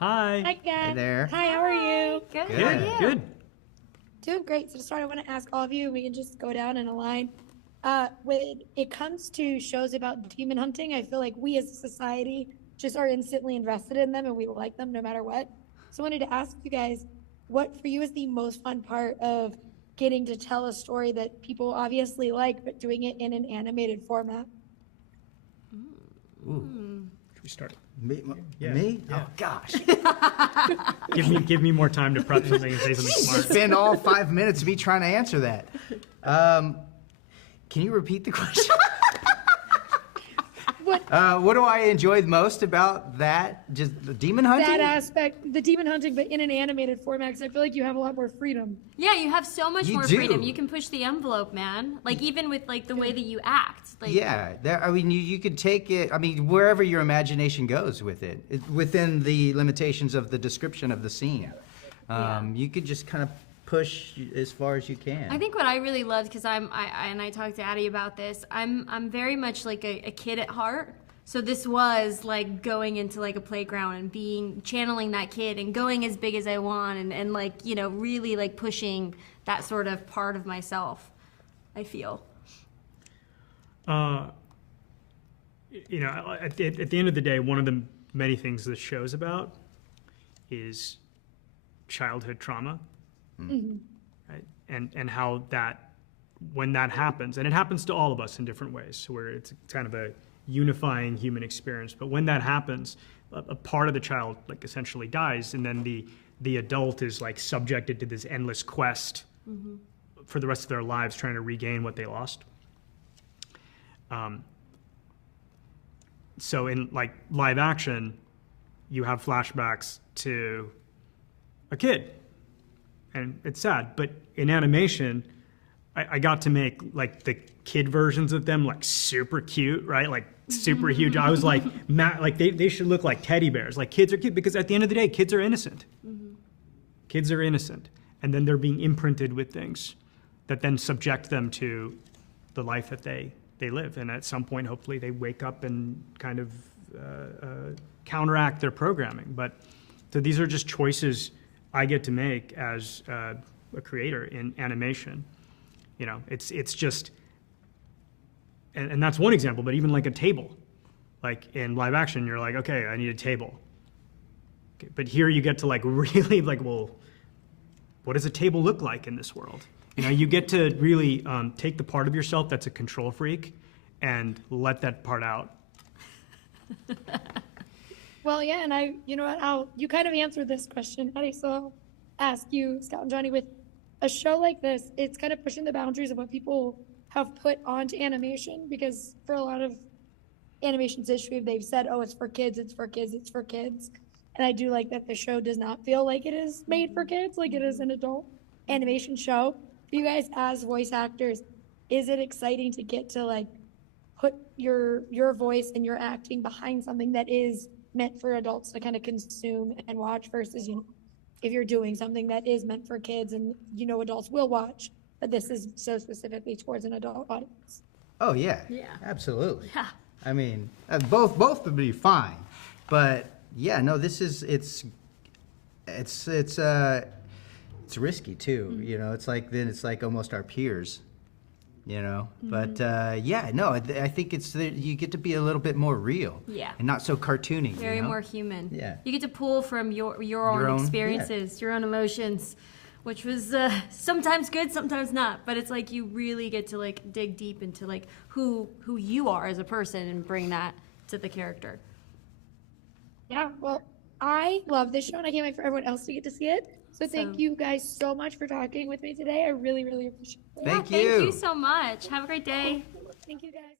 Hi. Hi, guys. Hey there. Hi, how are you? Good. Good. How are you? Good. Doing great. So to start, I want to ask all of you, we can just go down in a line. When it comes to shows about demon hunting, I feel like we as a society just are instantly invested in them and we like them no matter what. So I wanted to ask you guys, what for you is the most fun part of getting to tell a story that people obviously like, but doing it in an animated format? Should we start? Me? Yeah. Me? Yeah. Oh gosh. Give me more time to prep something and say something smart. Spend all 5 minutes of me trying to answer that. Can you repeat the question? What do I enjoy the most about that? Just the demon hunting? That aspect, the demon hunting, but in an animated format, because I feel like you have a lot more freedom. Yeah, you have so much You more do. freedom. You can push the envelope, man. Like even with like the way that you act. Like, Yeah, I mean, you could take it, I mean, wherever your imagination goes with it, within the limitations of the description of the scene. You could just kind of push as far as you can. I think what I really loved, because I talked to Adi about this. I'm very much like a kid at heart. So this was like going into like a playground and channeling that kid and going as big as I want and like, you know, really like pushing that sort of part of myself, I feel. You know, at the end of the day, one of the many things this show's about is childhood trauma, right? And how that, when that happens, and it happens to all of us in different ways, where it's kind of a unifying human experience. But when that happens, a part of the child like essentially dies, and then the adult is like subjected to this endless quest for the rest of their lives, trying to regain what they lost. So in like live action, you have flashbacks to a kid, and it's sad. But in animation, I got to make like the kid versions of them like super cute, right? Like super huge. I was like, like they should look like teddy bears. Like kids are cute because at the end of the day, kids are innocent. Kids are innocent, and then they're being imprinted with things that then subject them to the life that they live. And at some point, hopefully, they wake up and kind of counteract their programming. But so these are just choices I get to make as a creator in animation. You know, it's just, and that's one example, but even like a table, like in live action, you're like, okay, I need a table. Okay, but here you get to like really like, well, what does a table look like in this world? You know, you get to really take the part of yourself that's a control freak and let that part out. Well, yeah, and you know what, you kind of answered this question, Adi, so I'll ask you, Scout and Johnny, with a show like this, it's kind of pushing the boundaries of what people have put onto animation, because for a lot of animation's history, they've said, oh, it's for kids, it's for kids, it's for kids. And I do like that the show does not feel like it is made for kids, like it is an adult animation show. For you guys as voice actors, is it exciting to get to like put your voice and your acting behind something that is meant for adults to kind of consume and watch versus, you know, if you're doing something that is meant for kids and, you know, adults will watch, but this is so specifically towards an adult audience? Oh yeah. Yeah. Absolutely. Yeah. I mean, both would be fine, but yeah, no, this is it's risky too. You know, it's like almost our peers. You know, but yeah, no, I think you get to be a little bit more real. Yeah. And not so cartoony. Very you know? more human. Yeah. You get to pull from your own experiences, your own emotions, which was sometimes good, sometimes not. But it's like you really get to like dig deep into like who you are as a person and bring that to the character. Yeah, well, I love this show and I can't wait for everyone else to get to see it. So thank you guys so much for talking with me today. I really, really appreciate it. Thank Thank you. you so much. Have a great day. Thank you guys.